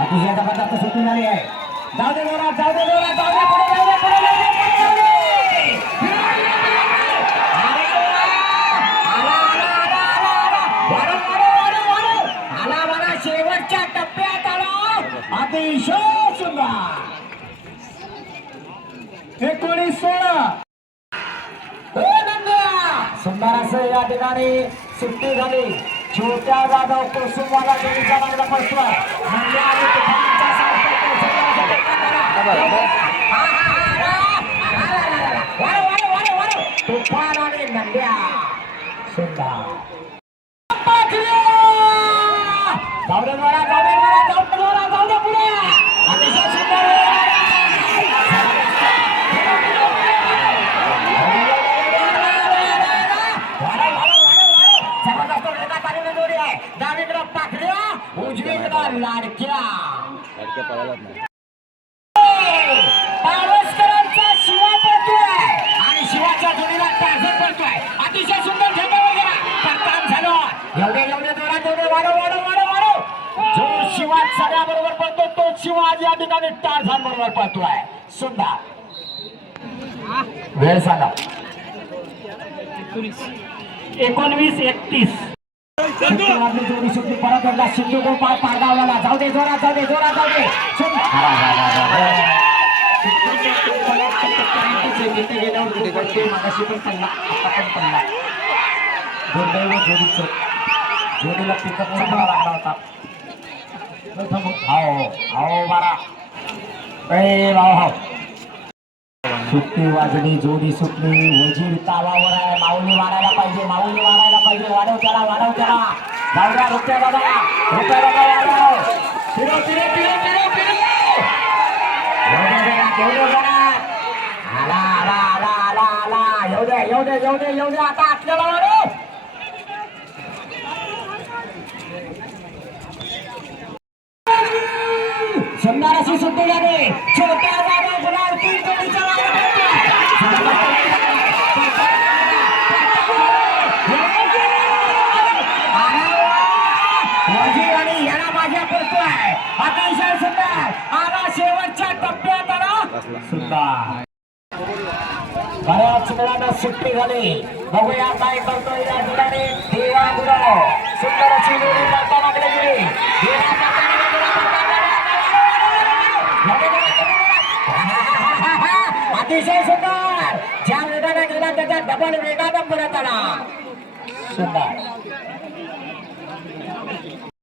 अतिशय जबरदस्त सुटून आली आहे. जाऊ दे जोरात, जाऊ दे जोरात, जाऊ दे पुढे, जाऊ दे पुढे, जाऊ दे पुढे, जाऊ दे. अरे वा! आला आला आला आला आला वाढव वाढव वाढव वाढव आला मला शेवटच्या टप्प्यात आला. अतिशय सुंदर 19-16 सुंदर असं या ठिकाणी सुट्टी झाली. छोट्या जाधव कुसुमवाला देवीच्या मागला पडतोय. तुफान आणि नंद्या सुंदर जाऊ दे मला, जाऊ दे मला, जाऊ दे मला, जाऊ दे पुढे. अतिशय सुंदर डावीकडं पाखऱ्या, उजवीकडं लाडक्या. पावसकरांचा शिवा पडतोय आणि शिवाच्या जोडीला टार्झन पडतोय. अतिशय सुंदर झेंडा वगैरे करतान झालं. एवढे एवढे जोरात एवढे वाढव वाढव वाढव वाढव. जो शिवा सगळ्या बरोबर पडतो तो शिवा आज या ठिकाणी टार्झन बरोबर पडतोय. सुंदर वेळ सांगा. 19-31 जोडी सुट्टी परत एकदा सिंधू गोपाळ पारगावला. जाऊ दे जोरात, जाऊ दे जोरात, जाऊ दे. जोडीला पिकअप चांगला लागला होता. हो बारा सुट्टी वाजली, जोडी सुटली. वजीर तालावर आहे. माऊली मारायला पाहिजे, माऊली मारायला पाहिजे. वाढव त्याला, वाढव त्याला. जाऊ द्या रुपया बाबा, रुपया बाबा वाढव. फिरो फिरो फिरो फिरो फिरो. आला आला आला आला आला. येऊ दे येऊ दे येऊ दे येऊ दे. आता आपल्याला वाढव. सुंदर अशी सुट्टी झाली. छोट्या जागा गुलाल तीन जोडीच्या आणि याला माझ्या पडतोय. अतिशय सुंदर आला शेवटच्या टप्प्यात आला. सुंदर बऱ्याच वेळानं सुट्टी झाली. बघूया काय करतोय या ठिकाणी देवा गुरव. सुंदर अशी जोडी पडता मागली गेली. अतिशय सुंदर. ज्या वेगाने गेला त्याच्या डबल वेगानं परत आला. सुंदर